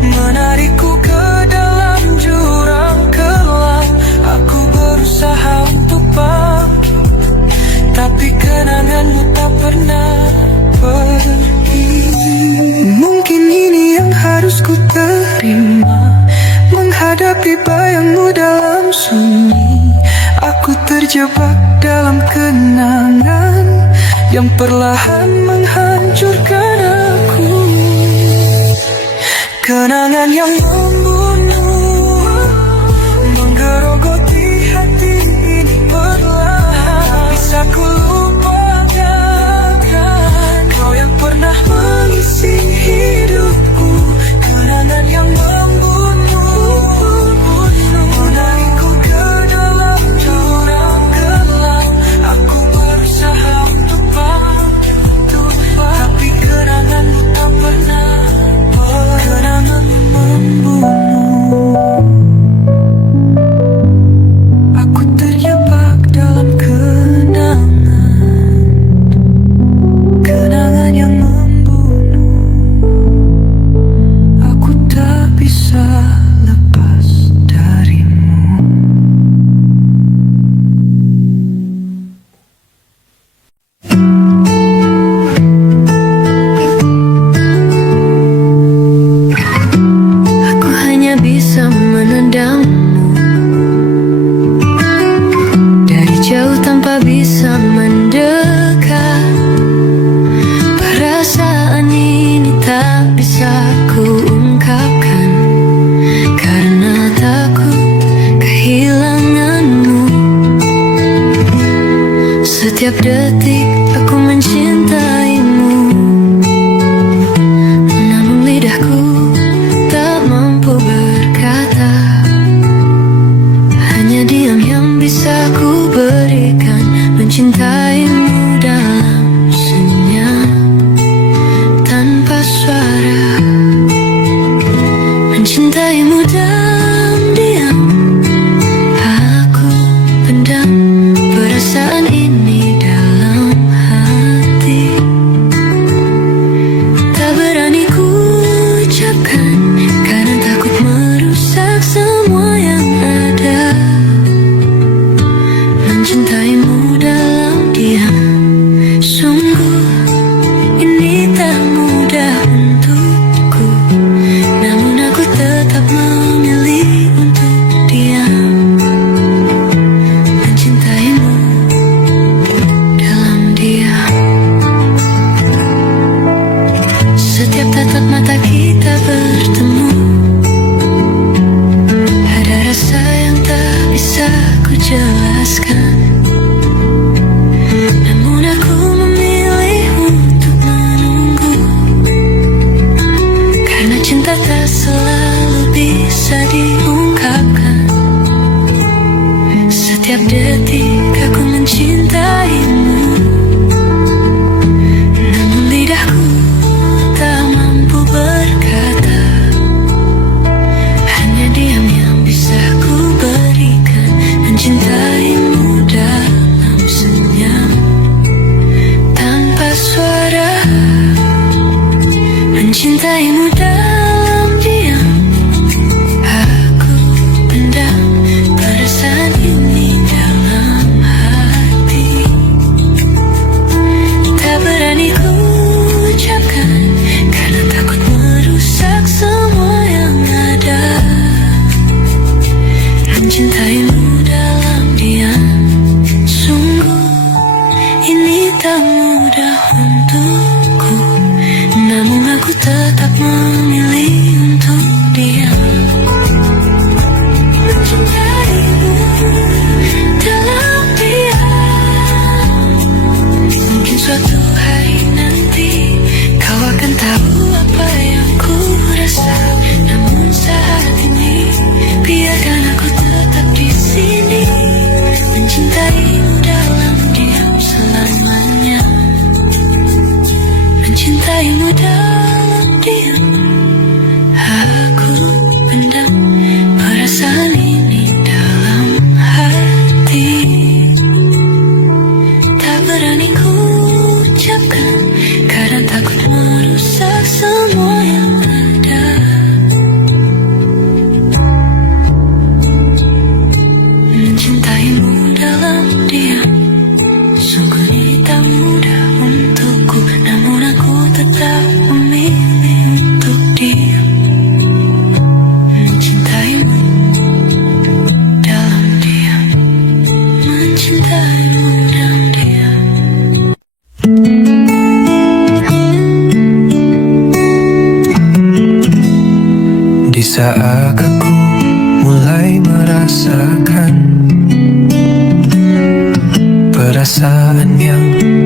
menarikku ke dalam jurang kelam. Aku berusaha untuk bangkit, tapi kenanganmu tak pernah pergi. Mungkin ini yang harus ku terima, menghadapi bayangmu dalam sunyi. Aku terjebak dalam kenangan yang perlahan menghancurkan aku. Kenangan yang membunuh menggerogoti hati ini perlahan, tak bisa ku lupakan. Kau yang pernah mengisi hidupku. Kenangan yang membunuh menarikku ke dalam jurang kelam. Aku berusaha untuk bangkit, tapi kenanganmu tak pernah. Kenangan membunuh. Aku terjebak dalam kenangan, kenangan yang membunuh. Aku tak bisa lepas darimu. Aku hanya bisa menendangmu dari jauh tanpa bisa mendekat. Perasaan ini tak bisa ku ungkapkan karena takut kehilanganmu. Setiap detik aku mencintaimu, namun lidahku tak mampu berkata. Hanya diam yang bisa ku berikan, mencintaimu dalam senyap tanpa suara, mencintaimu dalam diam. Aku pendam perasaan ini dalam sejak kita bertemu. Ada rasa yang tak bisa ku jelaskan, namun aku memilih untuk menunggu. Karena cinta tak selalu bisa diungkapkan. Setiap detik aku mencintaimu, namun lidahku tak mampu berkata. Hanya diam yang bisa ku berikan, mencintaimu dalam senyum tanpa suara, mencintaimu dalam diam. Aku pendam perasaan ini dalam hati, tak berani ku ucapkan karena takut merusak semua yang ada. Mencintaimu dalam diam, sungguh ini tak mudah untukku, namun aku tetap memilih untuk diam. Mencintaimu dalam diam, mungkin suatu hari nanti kau akan tahu apa yang ku rasa. Namun saat ini biarkan aku tetap di sini, mencintaimu dalam diam selamanya, mencintaimu dalam diam. Aku pendam perasaan ini dalam hati, tak berani ku ucapkan karena takut merusak semua yang ada. Mencintaimu dalam diam, sungguh ini tak mudah untukku, namun aku tetap memilih untuk diam. Mencintaimu dalam diam, mencintaimu dalam diam. Di saat aku mulai merasakan perasaan yang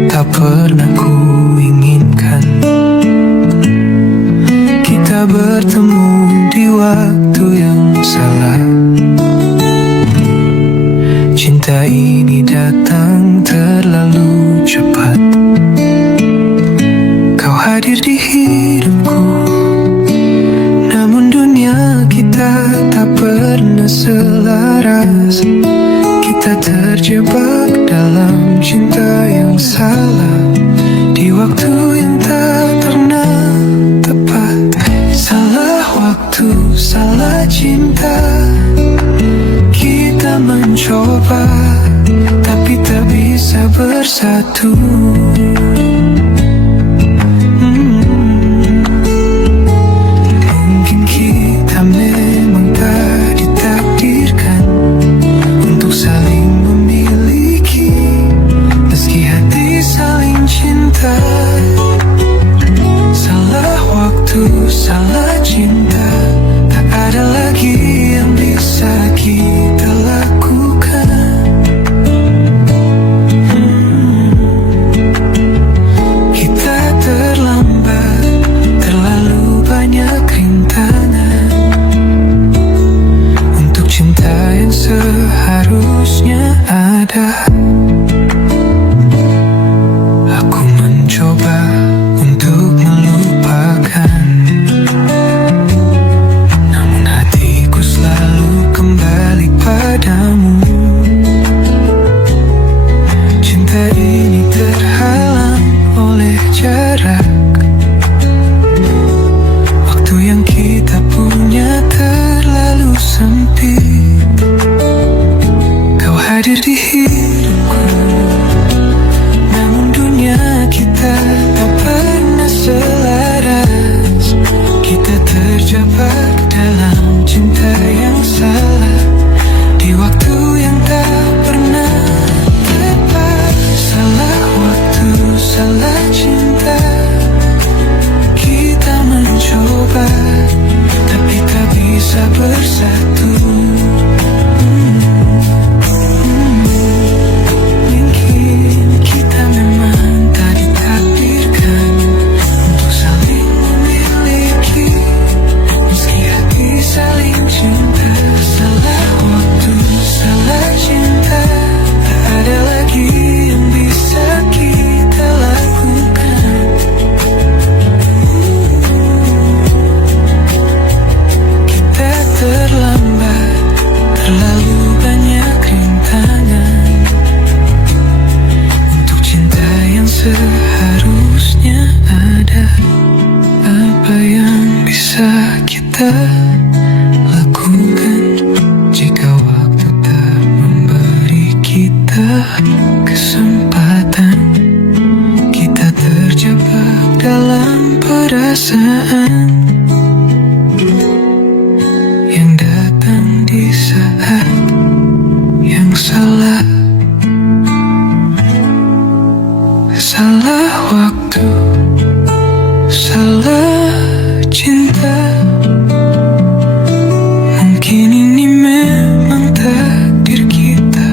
tak pernah ku inginkan, kita bertemu di waktu yang salah. Cinta ini datang terlalu cepat. Kau hadir di hidupku, namun dunia kita tak pernah selaras. Kita terjebak dalam cinta yang salah, di waktu yang tak pernah tepat. Salah waktu, salah cinta. Kita mencoba, tapi tak bisa bersatu. Mungkin kita memang tak ditakdirkan untuk saling memiliki, meski hati saling cinta. Salah waktu, salah cinta. Tak ada lagi yang bisa kita lakukan. Kita terlambat, terlalu banyak rintangan untuk cinta yang seharusnya ada. Aku mencoba untuk melupakan, kita lakukan jika waktu tak memberi kita kesempatan. Kita terjebak dalam perasaan yang datang di saat yang salah. Salah waktu, salah cinta. Mungkin ini memang takdir kita.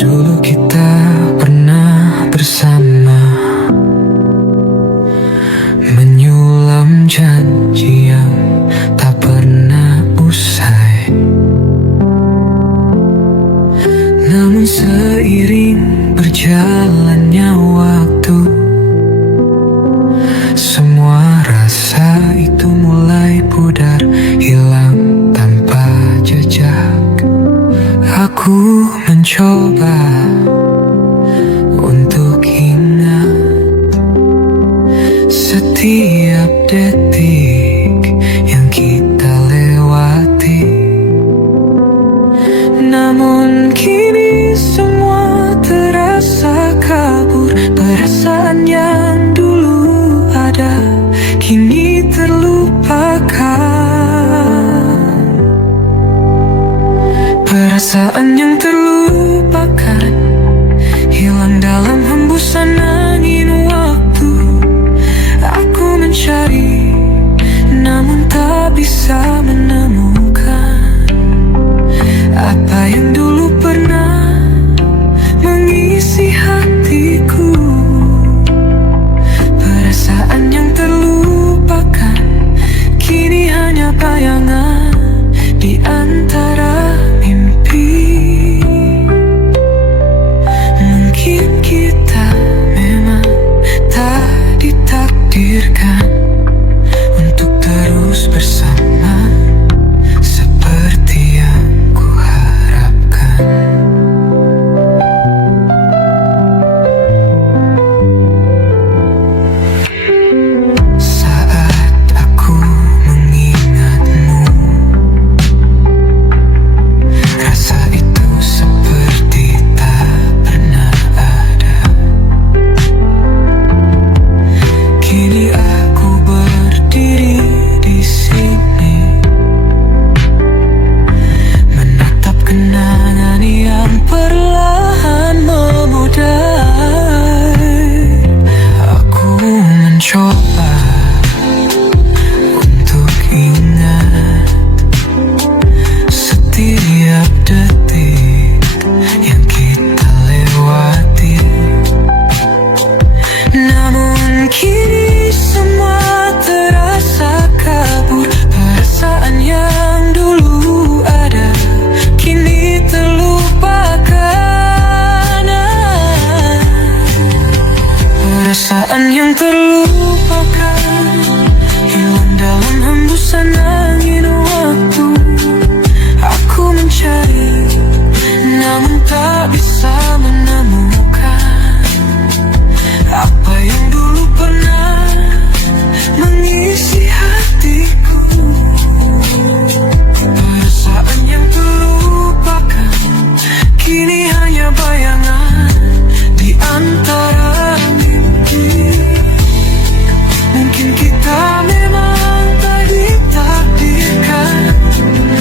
Dulu kita pernah bersama, menyulam janji yang tak pernah usai. Namun seiring berjalannya waktu, semua rasa itu mulai pudar, hilang tanpa jejak. Aku mencoba untuk ingat setiap detik yang kita lewati. Namun kini semua terasa kabur. Perasaan yang dulu ada kini terlupakan. Perasaan yang terlupakan hilang dalam hembusan angin waktu. Aku mencari namun tak bisa menemukan apa yang dulu pernah mengisi hatiku. Perasaan yang terlupakan kini hanya bayangan di antara mimpi. Mungkin kita memang tak ditakdirkan untuk terus bersama seperti yang ku harapkan. Saat aku mengingatmu, rasa itu seperti tak pernah ada. Kini aku berdiri di sini, menatap kenangan yang perlahan memudar. Aku mencoba untuk ingat setiap detik yang kita lewati. Namun kini semua terasa kabur. Perasaan yang dulu ada kini terlupakan. Perasaan yang terlupakan hilang dalam hembusan angin waktu. Aku mencari namun tak bisa menemukan apa yang dulu pernah mengisi hatiku. Perasaan yang terlupakan kini hanya bayangan di antara mimpi. Mungkin kita memang tak ditakdirkan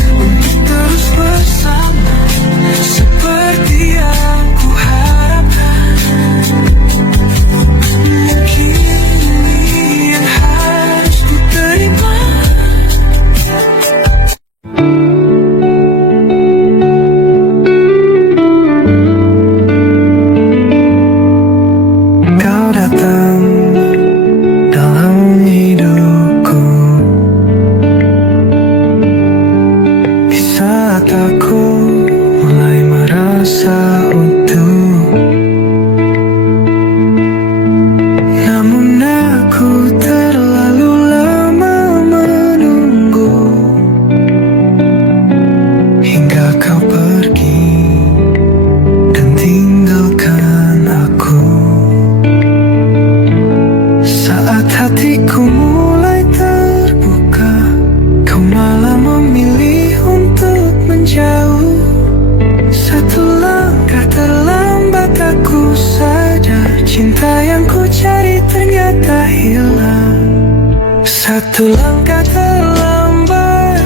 untuk terus bersama seperti yang ku harapkan. Saat hatiku mulai terbuka, kau malah memilih untuk menjauh. Satu langkah terlambat aku sadar, cinta yang ku cari ternyata hilang. Satu langkah terlambat,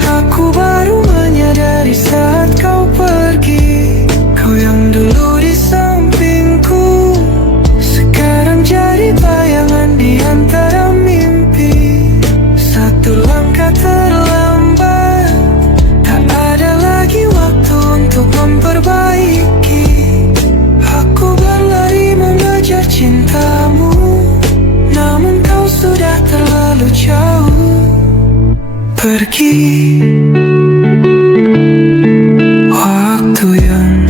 aku baru menyadari saat kau pergi. Kau yang dulu di sampingku, sekarang jadi bayangan di antara mimpi. Satu langkah terlambat, tak ada lagi waktu untuk memperbaiki. Aku berlari mengejar cintamu, namun kau sudah terlalu jauh pergi. Waktu yang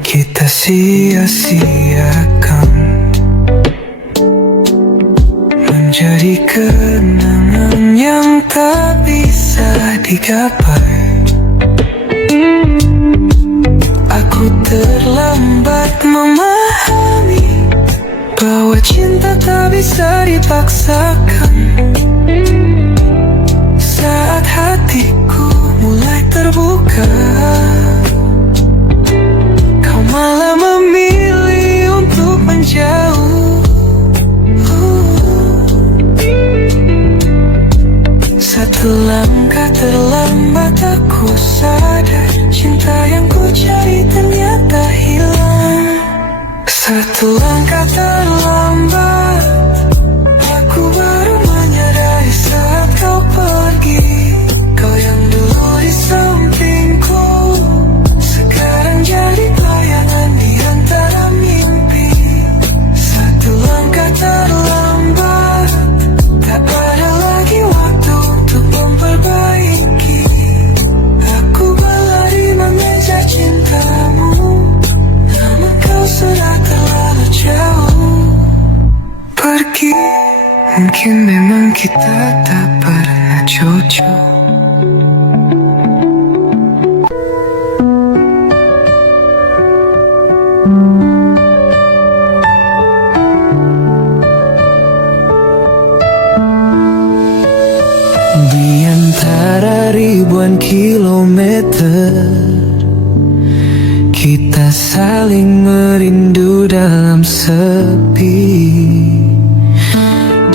kita sia-siakan menjadi kenangan yang tak bisa digapai. Aku terlambat memahami bahwa cinta tak bisa dipaksakan. Saat hatiku mulai terbuka, kau malah memilih untuk menjauh. Satu langkah terlambat aku sadar, cinta yang ku cari ternyata hilang. Satu langkah terlambat, aku baru menyadari saat kau pergi. Kau yang dulu di sampingku, sekarang jadi bayangan di antara mimpi. Satu langkah terlambat, tak ada lagi waktu untuk memperbaiki. Aku berlari mengejar cintamu, namun kau sudah terlalu jauh pergi. Mungkin memang kita tak pernah cocok. Di antara ribuan kilometer, kita saling merindu dalam sepi.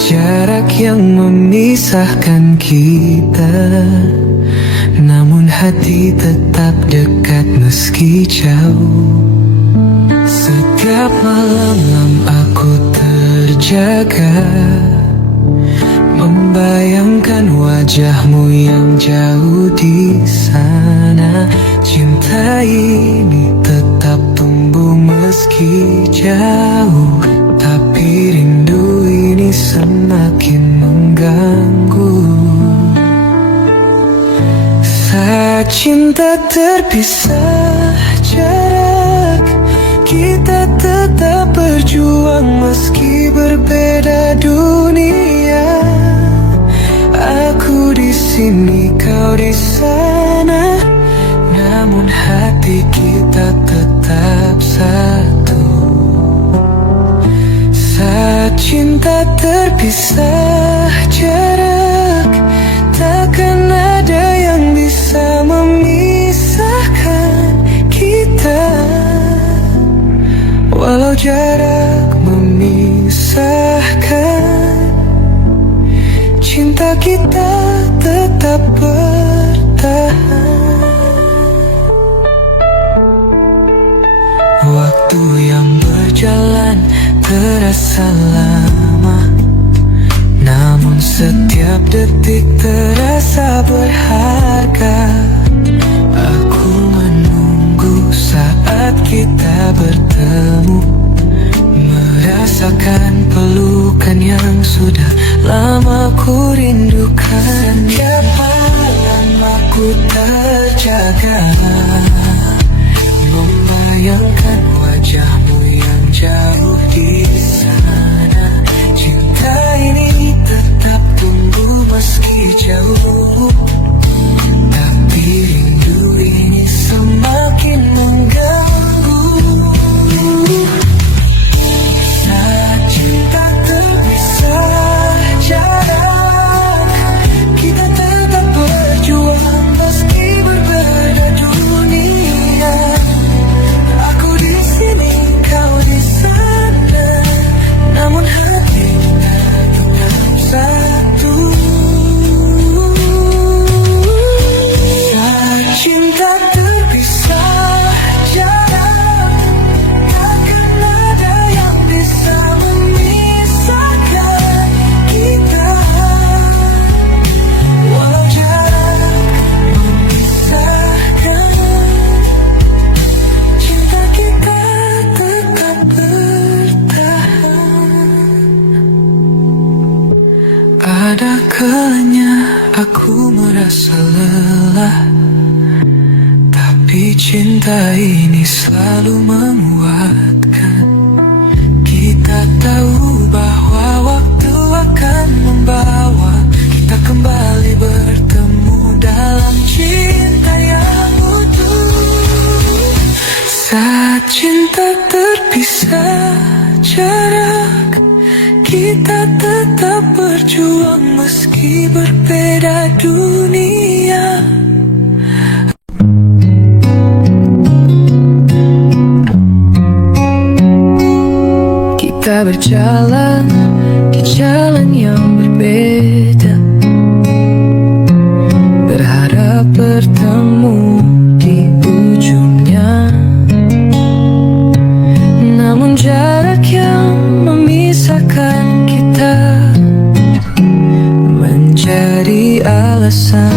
Jarak yang memisahkan kita, namun hati tetap dekat meski jauh. Setiap malam aku terjaga, membayangkan wajahmu yang jauh di sana. Cinta ini tetap tumbuh meski jauh, tapi rindu ini semakin mengganggu. Saat cinta terpisah jarak, kita tetap berjuang meski berbeda dunia. Aku di sini, kau di sana, namun hati kita tetap satu. Saat cinta terpisah jarak, takkan ada yang bisa memisahkan kita. Walau jarak memisahkan, cinta kita tetap bertahan. Waktu yang berjalan terasa lama, namun setiap detik terasa berharga. Aku menunggu saat kita bertemu, merasakan pelukan yang sudah lama ku rindukan. Setiap malam aku terjaga, membayangkan wajahmu yang jauh di sana. Cinta ini tetap tumbuh meski jauh, tapi rindu ini semakin mengganggu. Saat cinta Ada kalanya aku merasa lelah, tapi cinta ini selalu menguatkan. Kita tahu bahwa waktu akan membawa kita kembali bertemu dalam cinta yang utuh. Saat cinta terpisah jarak, kita tetap berjuang meski berbeda dunia. Kita berjalan di jalan yang berbeda, berharap bertemu di ujungnya. Namun jarak yang memisahkan kita menjadi alasan